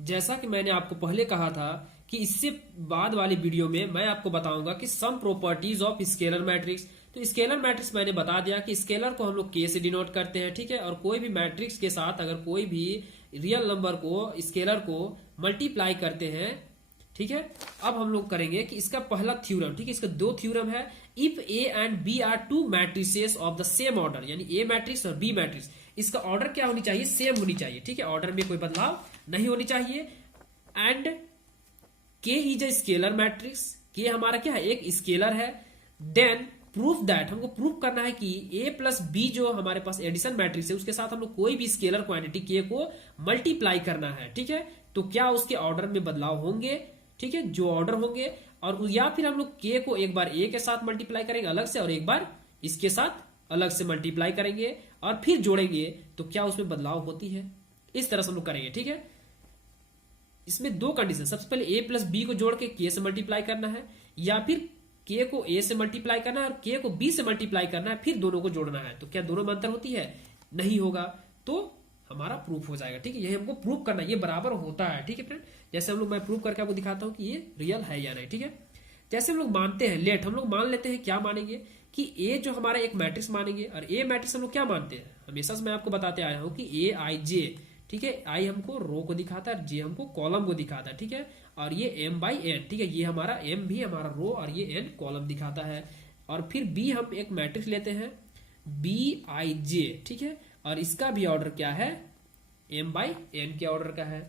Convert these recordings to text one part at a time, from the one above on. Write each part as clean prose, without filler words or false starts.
जैसा कि मैंने आपको पहले कहा था कि इससे बाद वाली वीडियो में मैं आपको बताऊंगा कि some properties of scalar matrix. तो स्केलर मैट्रिक्स मैंने बता दिया कि स्केलर को हम लोग के से डिनोट करते हैं, ठीक है। और कोई भी मैट्रिक्स के साथ अगर कोई भी रियल नंबर को स्केलर को मल्टीप्लाई करते हैं, ठीक है। अब हम लोग करेंगे कि इसका पहला थ्योरम, ठीक है, इसका दो थ्योरम है। If A and B are two matrices of the same order, यानी ए मैट्रिक्स और बी मैट्रिक्स, इसका ऑर्डर क्या होनी चाहिए, सेम होनी चाहिए, ठीक है, ऑर्डर में कोई बदलाव नहीं होनी चाहिए। And K is a scalar matrix, के हमारा क्या है, एक स्केलर है। देन प्रूफ दैट, हमको प्रूफ करना है कि ए प्लस बी जो हमारे पास एडिशन मैट्रिक्स है उसके साथ हम लोग कोई भी स्केलर क्वांटिटी के को मल्टीप्लाई करना है, ठीक है। तो क्या उसके ऑर्डर में बदलाव होंगे, ठीक है, जो ऑर्डर होंगे, और या फिर हम लोग के को एक बार ए के साथ मल्टीप्लाई करेंगे अलग से और एक बार इसके साथ अलग से मल्टीप्लाई करेंगे और फिर जोड़ेंगे, तो क्या उसमें बदलाव होती है, इस तरह से हम लोग करेंगे, ठीक है। इसमें दो कंडीशन, सबसे पहले ए प्लस बी को जोड़ के के से मल्टीप्लाई करना है, या फिर के को ए से मल्टीप्लाई करना है और के को बी से मल्टीप्लाई करना है, फिर दोनों को जोड़ना है। तो क्या दोनों में अंतर होती है, नहीं होगा, तो हमारा प्रूफ हो जाएगा, ठीक है। यही हमको प्रूफ करना है, ये बराबर होता है, ठीक है फ्रेंड। जैसे हम लोग मैं प्रूफ करके आपको दिखाता हूं कि ये रियल है या नहीं, ठीक है। जैसे हम लोग मानते हैं लेट, हम लोग मान लेते हैं, क्या मानेंगे कि ए जो हमारा एक मैट्रिक्स मानेंगे, और ए मैट्रिक्स हम लोग क्या मानते हैं, हमेशा से मैं आपको बताते आया हूं कि ए आई जे, ठीक है, आई हमको रो को दिखाता है, जे हमको कॉलम को दिखाता है, ठीक है। और ये m बाई एन, ठीक है, ये हमारा m भी हमारा रो और ये n कॉलम दिखाता है। और फिर b हम एक मैट्रिक्स लेते हैं b i j, ठीक है, और इसका भी ऑर्डर क्या है, m बाई एन के ऑर्डर का है।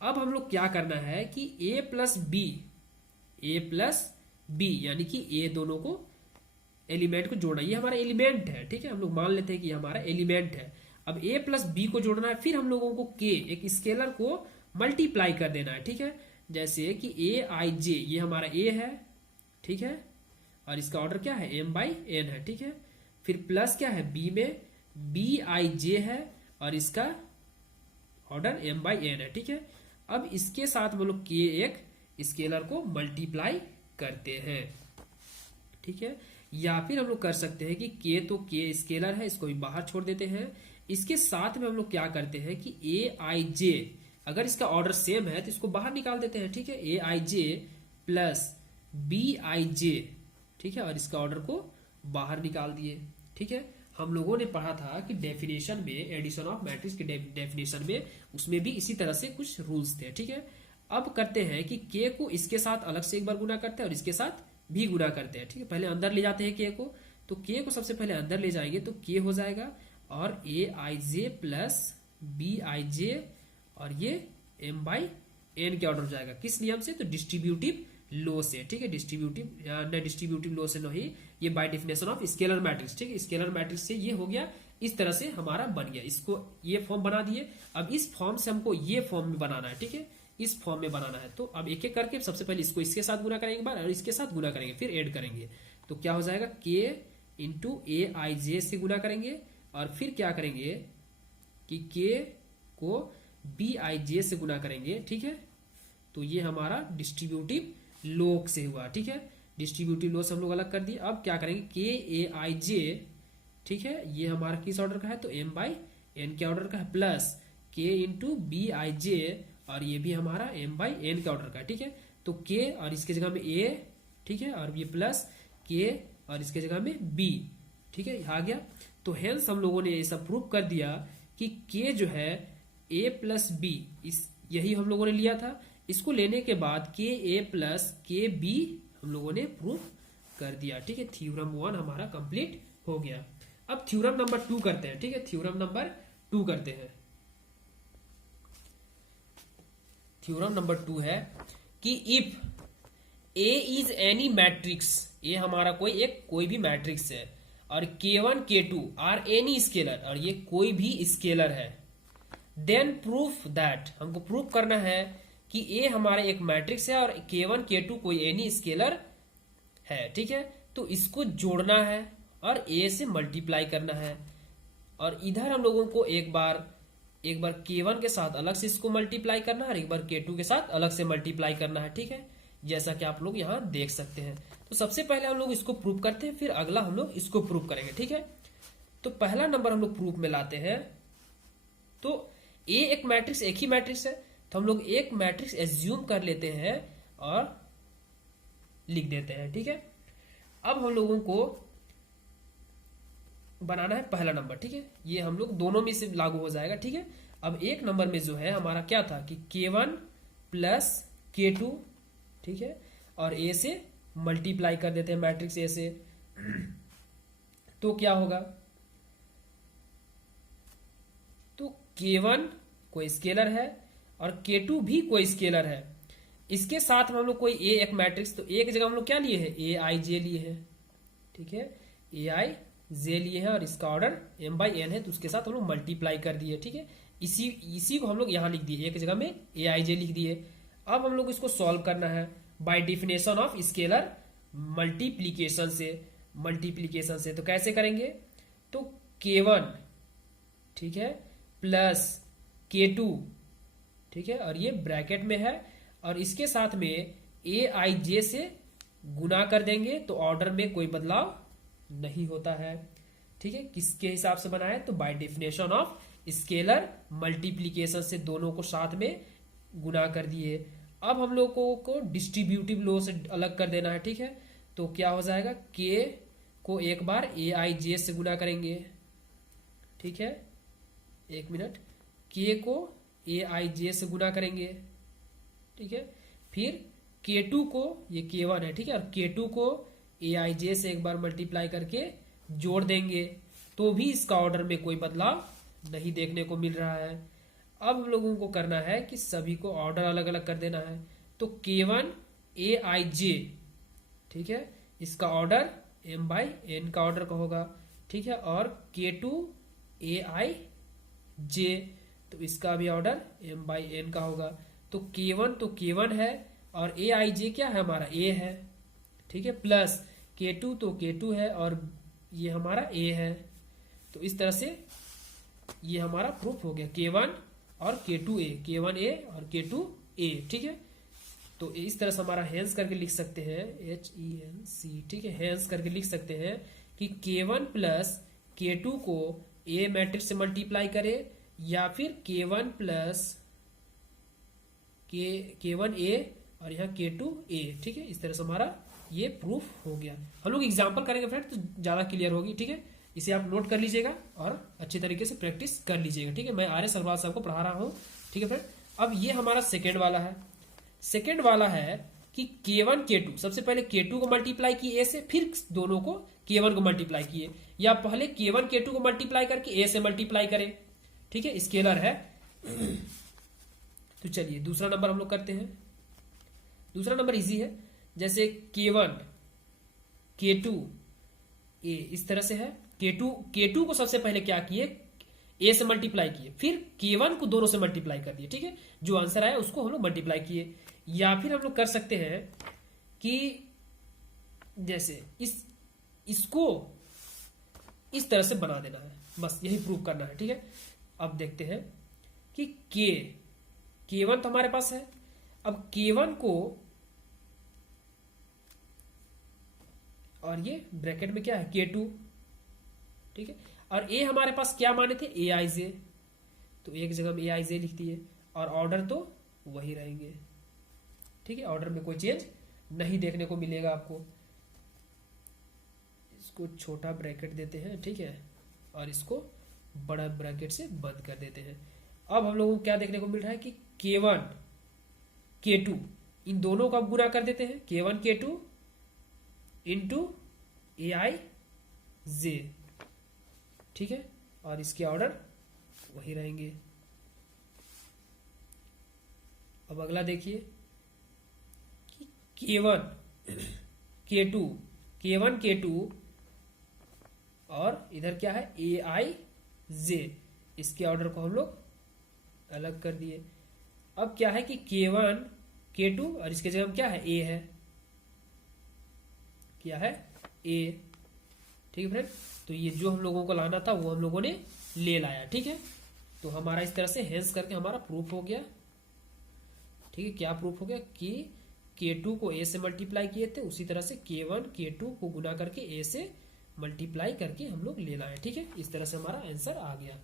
अब हम लोग क्या करना है कि a प्लस बी यानी कि a दोनों को एलिमेंट को जोड़ना, ये हमारा एलिमेंट है, ठीक है, हम लोग मान लेते हैं कि ये हमारा एलिमेंट है। अब a प्लस बी को जोड़ना है, फिर हम लोगों को k एक स्केलर को मल्टीप्लाई कर देना है, ठीक है। जैसे कि ए आई जे, ये हमारा ए है, ठीक है, और इसका ऑर्डर क्या है, m बाई एन है, ठीक है। फिर प्लस क्या है, b में बी आई जे है और इसका ऑर्डर m बाई एन है, ठीक है। अब इसके साथ हम लोग के एक स्केलर को मल्टीप्लाई करते हैं, ठीक है। या फिर हम लोग कर सकते हैं कि के तो के स्केलर है, इसको भी बाहर छोड़ देते हैं। इसके साथ में हम लोग क्या करते हैं कि ए आई जे, अगर इसका ऑर्डर सेम है तो इसको बाहर निकाल देते हैं, ठीक है, ए आई जे प्लस बी आई जे, ठीक है, और इसका ऑर्डर को बाहर निकाल दिए, ठीक है। हम लोगों ने पढ़ा था कि डेफिनेशन में, एडिशन ऑफ मैट्रिक्स के डेफिनेशन में, उसमें भी इसी तरह से कुछ रूल्स थे, ठीक है। अब करते हैं कि के को इसके साथ अलग से एक बार गुना करते हैं और इसके साथ भी गुना करते हैं, ठीक है। पहले अंदर ले जाते हैं के को, तो के को सबसे पहले अंदर ले जाएंगे तो के हो जाएगा और ए आई जे प्लस बी आई जे और ये m बाई एन के ऑर्डर हो जाएगा, किस नियम से, तो डिस्ट्रीब्यूटिव लो से, ठीक है, डिस्ट्रीब्यूटिव लो से नहीं, ये by definition of scalar matrix, ठीक है। स्केलर मैट्रिक्स से ये हो गया, इस तरह से हमारा बन गया, इसको ये फॉर्म बना दिए। अब इस फॉर्म से हमको ये फॉर्म में बनाना है, ठीक है, इस फॉर्म में बनाना है। तो अब एक एक करके सबसे पहले इसको इसके साथ गुना करेंगे एक बार और इसके साथ गुना करेंगे, फिर ऐड करेंगे, तो क्या हो जाएगा, के इंटू ए आई जे से गुना करेंगे और फिर क्या करेंगे कि के को बी आई जे से गुना करेंगे, ठीक है। तो ये हमारा डिस्ट्रीब्यूटिव लोग से हुआ, ठीक है, डिस्ट्रीब्यूटिव लो से हम लोग अलग कर दिए। अब क्या करेंगे, के ए आई जे, ठीक है, ये हमारा किस ऑर्डर का है, तो m बाई एन के ऑर्डर का है, प्लस के इंटू बी आई जे और ये भी हमारा m बाई एन के ऑर्डर का है, ठीक है। तो k और इसके जगह में a, ठीक है, और ये प्लस k और इसके जगह में b, ठीक है, आ गया। तो हेंस हम लोगों ने ये सब प्रूव कर दिया कि k जो है a प्लस बी, इस यही हम लोगों ने लिया था। इसको लेने के बाद के ए प्लस के बी हम लोगों ने प्रूफ कर दिया, ठीक है। थ्योरम 1 हमारा कंप्लीट हो गया। अब थ्योरम नंबर 2 करते हैं, ठीक है, थ्योरम नंबर 2 करते हैं। थ्योरम नंबर 2 है कि if A is any matrix, ये हमारा कोई भी मैट्रिक्स है और K1 K2 are any scalar, और ये कोई भी स्केलर है, देन प्रूफ दैट, हमको प्रूफ करना है कि ए हमारा एक मैट्रिक्स है और K1 K2 कोई एनी स्केलर है, ठीक है। तो इसको जोड़ना है और ए से मल्टीप्लाई करना है, और इधर हम लोगों को एक बार K1 के साथ अलग से इसको मल्टीप्लाई करना है और एक बार K2 के साथ अलग से मल्टीप्लाई करना है, ठीक है, जैसा कि आप लोग यहाँ देख सकते हैं। तो सबसे पहले हम लोग इसको प्रूव करते हैं, फिर अगला हम लोग इसको प्रूव करेंगे, ठीक है। तो पहला नंबर हम लोग प्रूफ में लाते हैं। तो ए एक मैट्रिक्स, एक ही मैट्रिक्स है, तो हम लोग एक मैट्रिक्स एज्यूम कर लेते हैं और लिख देते हैं। ठीक है, अब हम लोगों को बनाना है पहला नंबर। ठीक है, ये हम लोग दोनों में से लागू हो जाएगा। ठीक है, अब एक नंबर में जो है हमारा क्या था कि K1 प्लस K2, ठीक है, और A से मल्टीप्लाई कर देते हैं मैट्रिक्स A से। तो क्या होगा, तो K1 कोई स्केलर है और K2 भी कोई स्केलर है। इसके साथ में हम लोग कोई A एक मैट्रिक्स, तो A की जगह हम लोग क्या लिए हैं, AIJ लिए हैं। ठीक है, AIJ लिए हैं और इसका ऑर्डर m/n है, तो उसके साथ हम लोग मल्टीप्लाई कर दिए। ठीक है, इसी को हम लोग यहां लिख दिए, एक जगह में AIJ लिख दिए। अब हम लोग इसको सॉल्व करना है by definition of scalar multiplication से। तो कैसे करेंगे, तो K1, ठीक है, प्लस K2, ठीक है, और ये ब्रैकेट में है और इसके साथ में AIJ से गुना कर देंगे तो ऑर्डर में कोई बदलाव नहीं होता है। ठीक है, किसके हिसाब से बना है, तो by definition of scalar multiplication से दोनों को साथ में गुना कर दिए। अब हम लोगों को डिस्ट्रीब्यूटिव लॉ से अलग कर देना है। ठीक है, तो क्या हो जाएगा, K को एक बार AIJ से गुना करेंगे। ठीक है, एक मिनट, K को AIJ से गुना करेंगे। ठीक है, फिर K2 को, ये K1 है, ठीक है, और K2 को AIJ से एक बार मल्टीप्लाई करके जोड़ देंगे तो भी इसका ऑर्डर में कोई बदलाव नहीं देखने को मिल रहा है। अब हम लोगों को करना है कि सभी को ऑर्डर अलग अलग कर देना है। तो K1 AIJ, ठीक है, इसका ऑर्डर m/n का ऑर्डर का होगा। ठीक है, और K2 AIJ, तो इसका भी ऑर्डर m/n का होगा। तो K1 है और AIJ क्या है, हमारा A है। ठीक है, प्लस K2 तो K2 है और ये हमारा A है। तो इस तरह से ये हमारा प्रूफ हो गया, K1 और K2A, K1A और K2A। ठीक है, तो इस तरह से हमारा हैंस करके लिख सकते हैं, HENC, ठीक है, हैंस करके लिख सकते हैं कि K1 प्लस K2 को A मैट्रिक्स से मल्टीप्लाई करे या फिर K1 प्लस K1A और यहाँ K2A। ठीक है, इस तरह से हमारा ये प्रूफ हो गया। हम लोग एग्जाम्पल करेंगे फ्रेंड तो ज्यादा क्लियर होगी। ठीक है, इसे आप नोट कर लीजिएगा और अच्छे तरीके से प्रैक्टिस कर लीजिएगा। ठीक है, मैं आर्य सरवाल साहब को पढ़ा रहा हूँ। ठीक है फ्रेंड, अब ये हमारा सेकेंड वाला है। सेकेंड वाला है कि K1 K2, सबसे पहले K2 को मल्टीप्लाई किए A से, फिर दोनों को K1 को मल्टीप्लाई किए, या पहले K1 K2 को मल्टीप्लाई करके A से मल्टीप्लाई करें। ठीक है, स्केलर है। तो चलिए दूसरा नंबर हम लोग करते हैं। दूसरा नंबर इजी है, जैसे K1 K2 A इस तरह से है। K2 को सबसे पहले क्या किए, A से मल्टीप्लाई किए, फिर K1 को दोनों से मल्टीप्लाई कर दिए। ठीक है, जो आंसर आया उसको हम लोग मल्टीप्लाई किए। या फिर हम लोग कर सकते हैं कि जैसे इसको इस तरह से बना देना है, बस यही प्रूव करना है। ठीक है, अब देखते हैं कि K1 तो हमारे पास है। अब K1 को, और ये ब्रैकेट में क्या है, K2, ठीक है, और A हमारे पास क्या माने थे, AIJ, तो एक जगह में AIJ लिख दिए और ऑर्डर तो वही रहेंगे। ठीक है, ऑर्डर में कोई चेंज नहीं देखने को मिलेगा आपको। इसको छोटा ब्रैकेट देते हैं, ठीक है, और इसको बड़ा ब्रैकेट से बंद कर देते हैं। अब हम लोगों को क्या देखने को मिल रहा है कि K1 K2 इन दोनों को अब गुना कर देते हैं, K1 K2 इंटू AIJ। ठीक है, और इसके ऑर्डर वही रहेंगे। अब अगला देखिए कि K1 K2 और इधर क्या है, AIJ, इसके ऑर्डर को हम लोग अलग कर दिए। अब क्या है कि K1 K2 और इसके जगह क्या है, A है, क्या है, A। ठीक है फ्रेंड, तो ये जो हम लोगों को लाना था वो हम लोगों ने ले लाया। ठीक है, तो हमारा इस तरह से हेंस करके हमारा प्रूफ हो गया। ठीक है, क्या प्रूफ हो गया कि K2 को A से मल्टीप्लाई किए थे, उसी तरह से K1 K2 को गुना करके A से मल्टीप्लाई करके हम लोग ले लाए। ठीक है, इस तरह से हमारा आंसर आ गया।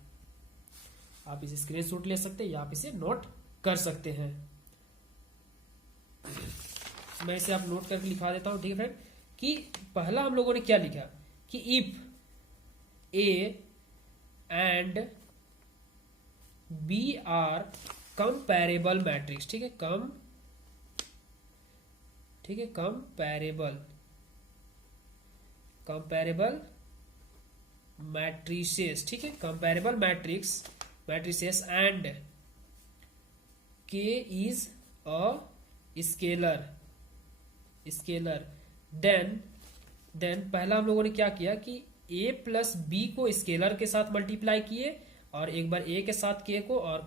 आप इसे स्क्रीनशॉट ले सकते हैं या आप इसे नोट कर सकते हैं। मैं इसे आप नोट करके लिखा देता हूं, ठीक है फ्रेंड, कि पहला हम लोगों ने क्या लिखा कि if A and B are comparable matrix, ठीक है, कंपैरेबल मैट्रिसेस, ठीक है, comparable matrices and K is a scalar then पहला हम लोगों ने क्या किया कि a प्लस बी को स्केलर के साथ मल्टीप्लाई किए, और एक बार a के साथ k को और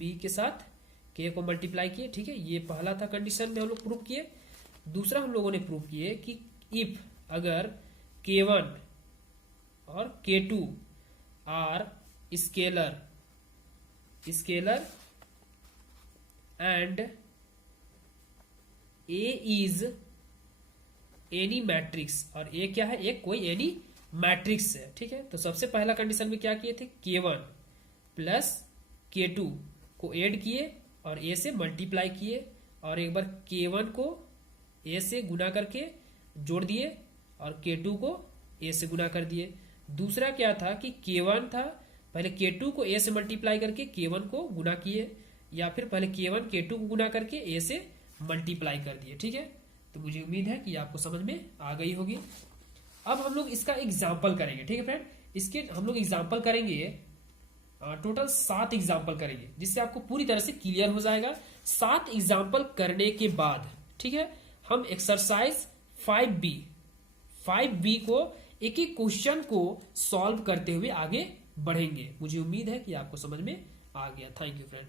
b के साथ k को मल्टीप्लाई किए, ठीक है। ये पहला था कंडीशन में हम लोग प्रूव किए। दूसरा हम लोगों ने प्रूव किए कि इफ अगर k1 और k2 are scalar and a is any matrix, और a क्या है, एक कोई एनी मैट्रिक्स है, ठीक है। तो सबसे पहला कंडीशन में क्या किए थे, k1 प्लस k2 को ऐड किए और a से मल्टीप्लाई किए, और एक बार k1 को a से गुना करके जोड़ दिए और k2 को a से गुना कर दिए। दूसरा क्या था कि k1 था, पहले k2 को a से मल्टीप्लाई करके k1 को गुना किए, या फिर पहले k1 k2 को गुना करके a से मल्टीप्लाई कर दिए, ठीक है। तो मुझे उम्मीद है कि आपको समझ में आ गई होगी। अब हम लोग इसका एग्जाम्पल करेंगे, ठीक है फ्रेंड। इसके हम लोग एग्जाम्पल करेंगे, टोटल 7 एग्जाम्पल करेंगे, जिससे आपको पूरी तरह से क्लियर हो जाएगा। 7 एग्जाम्पल करने के बाद, ठीक है, हम एक्सरसाइज 5B को एक एक क्वेश्चन को सॉल्व करते हुए आगे बढ़ेंगे। मुझे उम्मीद है कि आपको समझ में आ गया। Thank you friend.